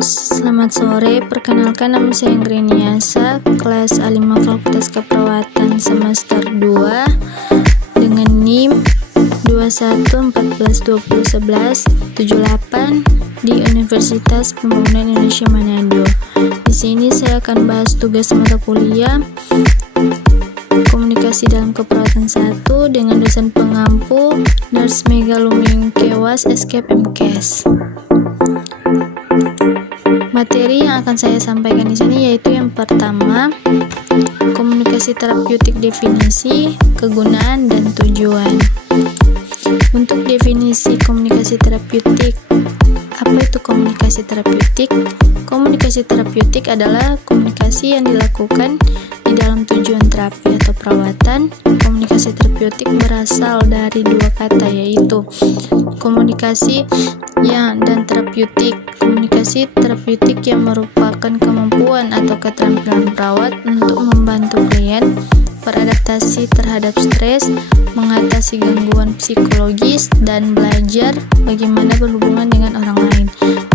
Selamat sore, perkenalkan nama saya Ingriniasa, kelas A5 Fakultas Keperawatan semester 2 dengan NIM 2114201178 di Universitas Pembangunan Indonesia Manado. Di sini saya akan bahas tugas mata kuliah Komunikasi dalam Keperawatan 1 dengan dosen pengampu Nurse Mega Lumingkewas Escape MKes. Materi yang akan saya sampaikan di sini yaitu yang pertama, komunikasi terapeutik, definisi, kegunaan, dan tujuan. Untuk definisi komunikasi terapeutik, apa itu komunikasi terapeutik? Komunikasi terapeutik adalah komunikasi yang dilakukan di dalam tujuan terapi atau perawatan. Komunikasi terapeutik berasal dari dua kata, yaitu komunikasi dan terapeutik. Komunikasi terapeutik yang merupakan kemampuan atau keterampilan perawat untuk membantu klien beradaptasi terhadap stres, mengatasi gangguan psikologis, dan belajar bagaimana berhubungan dengan orang lain,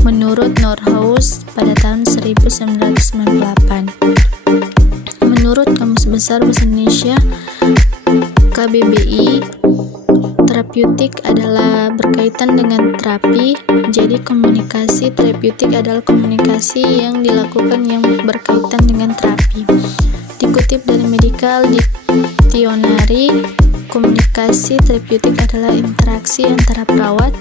menurut Norhaus pada tahun 1998. Menurut Kamus Besar Bahasa Indonesia KBBI, terapeutik adalah berkaitan dengan terapi. Jadi komunikasi terapeutik adalah komunikasi yang dilakukan yang berkaitan dengan terapi. Dikutip dari Medical Dictionary, komunikasi terapeutik adalah interaksi antara perawat,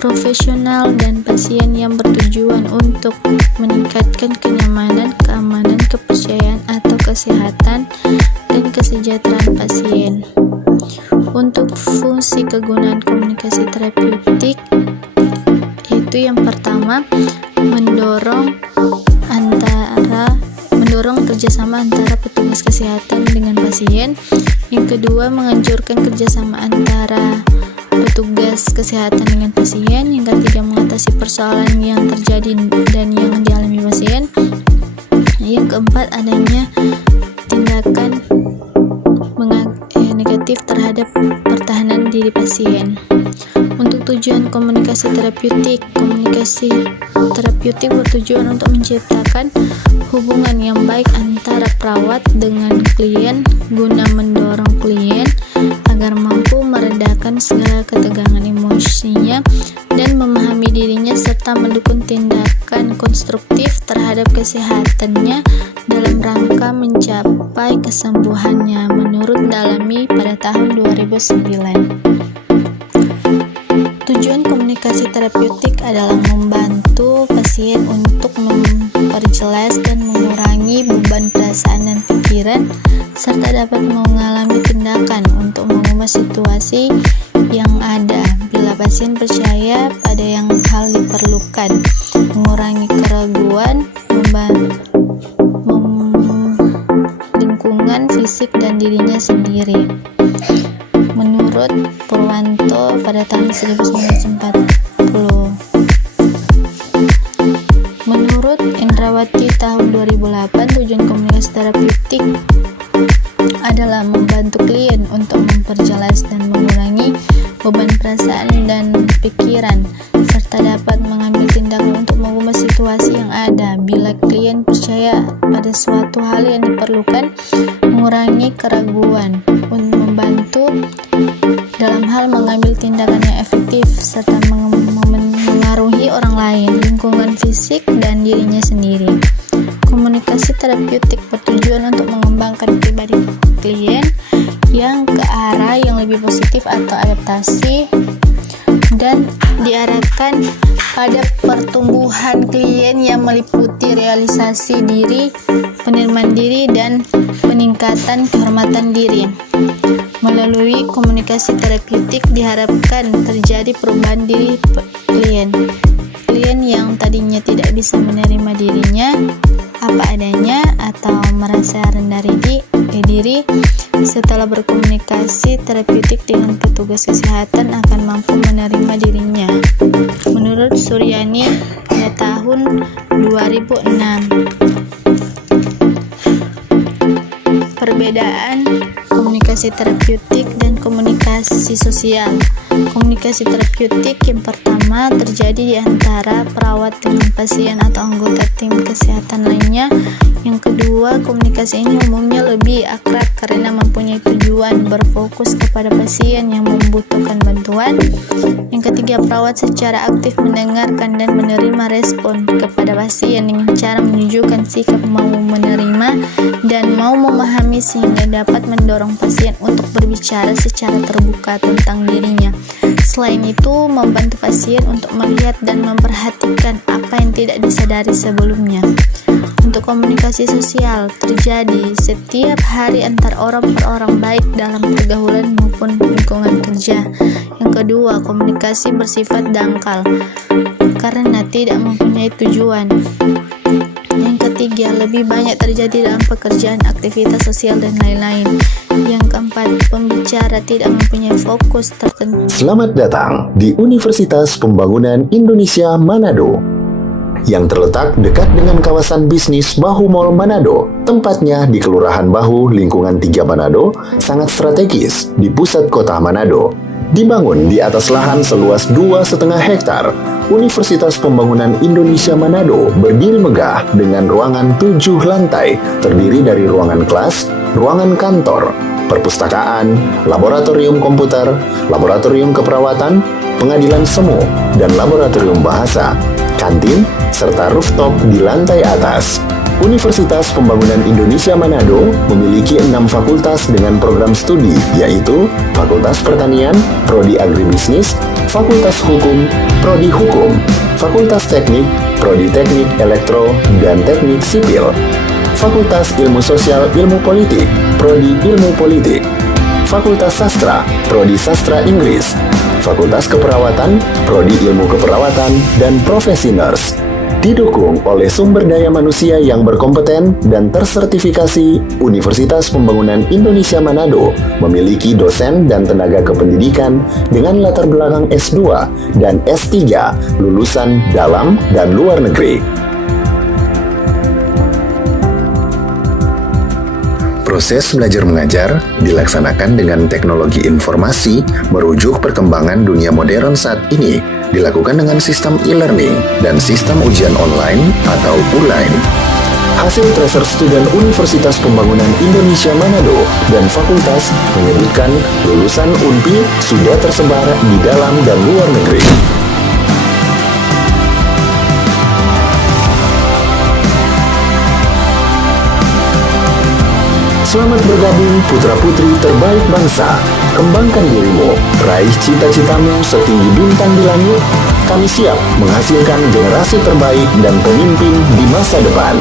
profesional, dan pasien yang bertujuan untuk meningkatkan kenyamanan, keamanan, kepercayaan atau kesehatan dan kesejahteraan pasien. Untuk fungsi kegunaan komunikasi terapeutik, yaitu yang pertama, mendorong kerjasama antara petugas kesehatan dengan pasien. Yang kedua, menganjurkan kerjasama antara petugas kesehatan dengan pasien. Yang ketiga, mengatasi persoalan yang terjadi dan yang dialami pasien. Yang keempat, adanya tindakan negatif terhadap pertahanan diri pasien. Untuk tujuan komunikasi terapeutik bertujuan untuk menciptakan hubungan yang baik antara perawat dengan klien guna mendorong klien agar mampu meredakan segala ketegangan emosinya dan memahami dirinya serta mendukung tindakan konstruktif terhadap kesehatannya dalam rangka mencapai kesembuhannya, menurut Dalami pada tahun 2009. Tujuan komunikasi terapeutik adalah membantu pasien untuk memperjelas dan mengurangi beban perasaan dan pikiran, serta dapat mengalami tindakan untuk mengubah situasi yang ada bila pasien percaya pada yang hal diperlukan, mengurangi keraguan, lingkungan fisik dan dirinya sendiri. Menurut Purwanto pada tahun 1940. Menurut Indrawati tahun 2008, tujuan komunikasi terapeutik adalah membantu klien untuk memperjelas dan mengurangi beban perasaan dan pikiran, serta dapat mengambil tindakan untuk mengubah situasi yang ada bila klien percaya pada suatu hal yang diperlukan, mengurangi keraguan, membantu dalam hal mengambil tindakan yang efektif, serta mengaruhi orang lain, lingkungan fisik, dan dirinya sendiri. Komunikasi terapeutik bertujuan untuk mengembangkan pribadi klien yang ke arah yang lebih positif atau adaptasi, dan diarahkan pada pertumbuhan klien yang meliputi realisasi diri, penerimaan diri, dan peningkatan kehormatan diri. Melalui komunikasi terapeutik diharapkan terjadi perubahan diri klien. Klien yang tadinya tidak bisa menerima dirinya apa adanya atau merasa rendah diri, setelah berkomunikasi terapeutik dengan petugas kesehatan akan mampu menerima dirinya. Menurut Suryani pada tahun 2006. Perbedaan komunikasi terapeutik dan komunikasi komunikasi sosial. Komunikasi terapeutik yang pertama terjadi di antara perawat dengan pasien atau anggota tim kesehatan lainnya. Yang kedua, komunikasi ini umumnya lebih akrab karena mempunyai tujuan berfokus kepada pasien yang membutuhkan bantuan. Yang ketiga, perawat secara aktif mendengarkan dan menerima respon kepada pasien dengan cara menunjukkan sikap mau menerima dan mau memahami sehingga dapat mendorong pasien untuk berbicara secara terbuka tentang dirinya. Selain itu, membantu pasien untuk melihat dan memperhatikan apa yang tidak disadari sebelumnya. Untuk komunikasi sosial terjadi setiap hari antar orang per orang, baik dalam pergaulan maupun lingkungan kerja. Yang kedua, komunikasi bersifat dangkal karena tidak mempunyai tujuan. Yang ketiga, lebih banyak terjadi dalam pekerjaan, aktivitas sosial, dan lain-lain. Yang keempat, pembicara tidak mempunyai fokus tertentu. Selamat datang di Universitas Pembangunan Indonesia Manado, yang terletak dekat dengan kawasan bisnis Bahu Mall Manado. Tempatnya di Kelurahan Bahu, lingkungan 3 Manado, sangat strategis di pusat kota Manado. Dibangun di atas lahan seluas 2,5 hektar, Universitas Pembangunan Indonesia Manado berdiri megah dengan ruangan 7 lantai, terdiri dari ruangan kelas, ruangan kantor, perpustakaan, laboratorium komputer, laboratorium keperawatan, pengadilan semu, dan laboratorium bahasa, kantin, serta rooftop di lantai atas. Universitas Pembangunan Indonesia Manado memiliki 6 fakultas dengan program studi, yaitu Fakultas Pertanian, Prodi Agribisnis, Fakultas Hukum, Prodi Hukum, Fakultas Teknik, Prodi Teknik Elektro dan Teknik Sipil, Fakultas Ilmu Sosial Ilmu Politik, Prodi Ilmu Politik, Fakultas Sastra, Prodi Sastra Inggris, Fakultas Keperawatan, Prodi Ilmu Keperawatan, dan Profesi Nurse. Didukung oleh sumber daya manusia yang berkompeten dan tersertifikasi, Universitas Pembangunan Indonesia Manado memiliki dosen dan tenaga kependidikan dengan latar belakang S2 dan S3 lulusan dalam dan luar negeri. Proses belajar mengajar dilaksanakan dengan teknologi informasi merujuk perkembangan dunia modern saat ini, dilakukan dengan sistem e-learning dan sistem ujian online atau ULAIN. Hasil tracer student Universitas Pembangunan Indonesia Manado dan fakultas menyebutkan lulusan UNPI sudah tersebar di dalam dan luar negeri. Selamat bergabung putra-putri terbaik bangsa. Kembangkan dirimu, raih cita-citamu setinggi bintang di langit. Kami siap menghasilkan generasi terbaik dan pemimpin di masa depan.